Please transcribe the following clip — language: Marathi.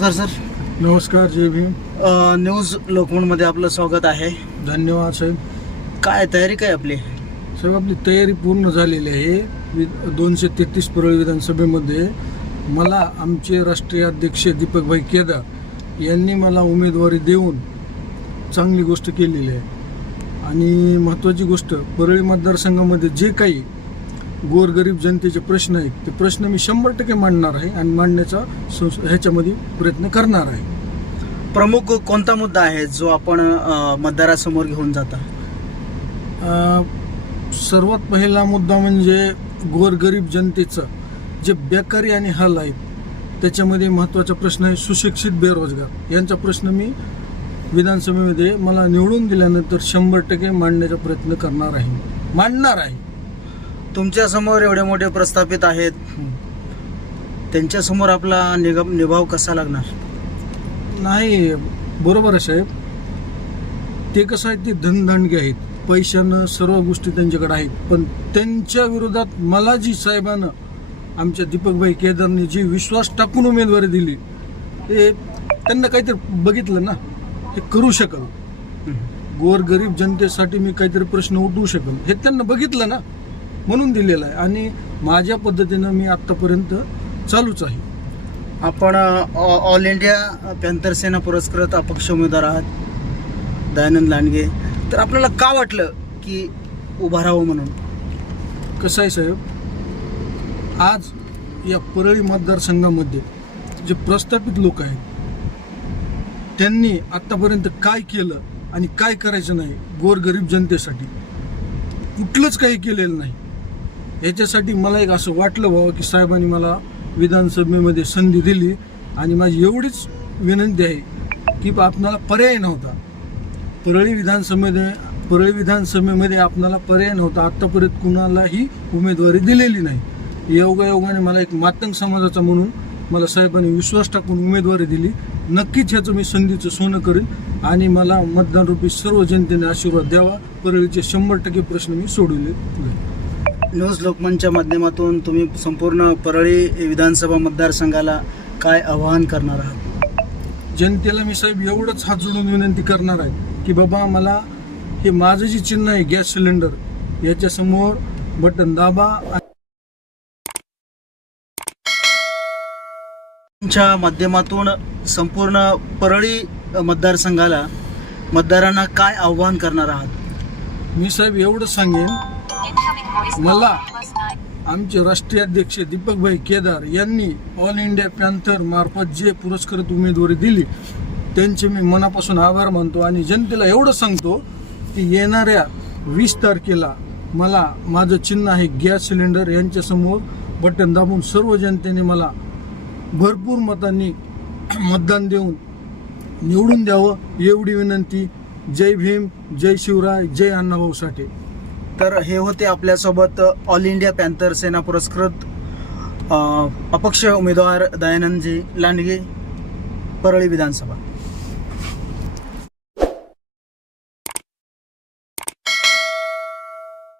Sir sir. नमस्कार जय भीम. अ, न्यूज लोकमतमध्ये आपलं स्वागत आहे. धन्यवाद साहेब. काय तयारी काय आपली? साहेब आपली तयारी पूर्ण झालेली आहे. वि- दोनशे तेहतीस परळी विधानसभेमध्ये मला आमचे राष्ट्रीय अध्यक्ष दीपकभाई केदार यांनी मला उमेदवारी देऊन चांगली गोष्ट केलेली आहे. आणि महत्त्वाची गोष्ट परळी मतदारसंघामध्ये जे काही गोरगरीब जनतेचे प्रश्न आहेत. ते प्रश्न मी शंभर टक्के मांडणार आहे आणि मांडण्याचा ह्याच्यामध्ये प्रयत्न करणार आहे. प्रमुख कोणता मुद्दा आहे जो आपण मतदारासमोर घेऊन जाता? सर्वात पहिला मुद्दा म्हणजे गोरगरीब जनतेचा जे बेकारी आणि हाल आहेत त्याच्यामध्ये महत्त्वाचा प्रश्न आहे सुशिक्षित बेरोजगार. यांचा प्रश्न मी विधानसभेमध्ये मला निवडून दिल्यानंतर शंभर टक्के मांडण्याचा प्रयत्न करणार आहे. मांडणार आहे. तुमच्यासमोर एवढे मोठे प्रस्थापित आहेत. त्यांच्यासमोर आपला निग निभाव कसा लागणार? नाही बरोबर आहे साहेब. ते कसं आहे ते धनदांडगे आहेत. पैशानं सर्व गोष्टी त्यांच्याकडे आहेत. पण त्यांच्या विरोधात मला जी साहेबानं आमच्या दीपकभाई केदारनी जी विश्वास टाकून उमेदवारी दिली ते त्यांना काहीतरी बघितलं ना हे करू शकल. गोरगरीब जनतेसाठी मी काहीतरी प्रश्न उठवू शकल. हे त्यांना बघितलं ना. म्हणून दिलेलं आहे. आणि माझ्या पद्धतीनं मी आत्तापर्यंत चालूच आहे. आपण ऑल इंडिया पॅन्थर सेना पुरस्कृत अपक्ष उमेदवार आहात. दयानंद लांडगे. तर आपल्याला का वाटलं की उभा राहावं म्हणून? कसं आहे साहेब? आज या परळी मतदारसंघामध्ये जे प्रस्थापित लोक आहेत त्यांनी आतापर्यंत काय केलं आणि काय करायचं नाही गोरगरीब जनतेसाठी? कुठलंच काही केलेलं नाही. याच्यासाठी मला एक असं वाटलं व्हावं की साहेबांनी मला विधानसभेमध्ये संधी दिली आणि माझी एवढीच विनंती आहे की आपणाला पर्याय नव्हता. परळी विधानसभेमध्ये परळी विधानसभेमध्ये आपणाला पर्याय नव्हता. आत्तापर्यंत कुणालाही उमेदवारी दिलेली नाही. योगायोगाने मला एक मातंग समाजाचा म्हणून मला साहेबांनी विश्वास टाकून उमेदवारी दिली. नक्कीच ह्याचं मी संधीचं सोनं करेन आणि मला मतदानरूपी सर्व जनतेने आशीर्वाद द्यावा. परळीचे शंभर टक्के प्रश्न मी सोडवले. न्यूज लोकमनच्या माध्यमातून तुम्ही संपूर्ण परळी विधानसभा मतदारसंघाला काय आवाहन करणार आहात? जनतेला मी साहेब एवढंच हात जोडून विनंती करणार आहे की बाबा मला हे माझं जे चिन्ह आहे गॅस सिलेंडर याच्यासमोर बटन दाबा च्या माध्यमातून संपूर्ण परळी मतदारसंघाला मतदारांना काय आव्हान करणार आहात? मी साहेब एवढं सांगेन मला आमचे राष्ट्रीय अध्यक्ष दीपकभाई केदार यांनी ऑल इंडिया पॅन्थर मार्फत जे पुरस्कृत उमेदवारी दिली त्यांचे मी मनापासून आभार मानतो आणि जनतेला एवढं सांगतो की येणाऱ्या वीस तारखेला मला माझं चिन्ह आहे गॅस सिलेंडर यांच्यासमोर बटन दाबून सर्व जनतेने मला भरपूर मतांनी मतदान देऊन निवडून द्यावं एवढी विनंती. जय भीम जय शिवराय जय अण्णाभाऊ साठे. तर हे होते आपल्यासोबत ऑल इंडिया पॅन्थर सेना पुरस्कृत अपक्ष उमेदवार दयानंदजी लांडगे परळी विधानसभा.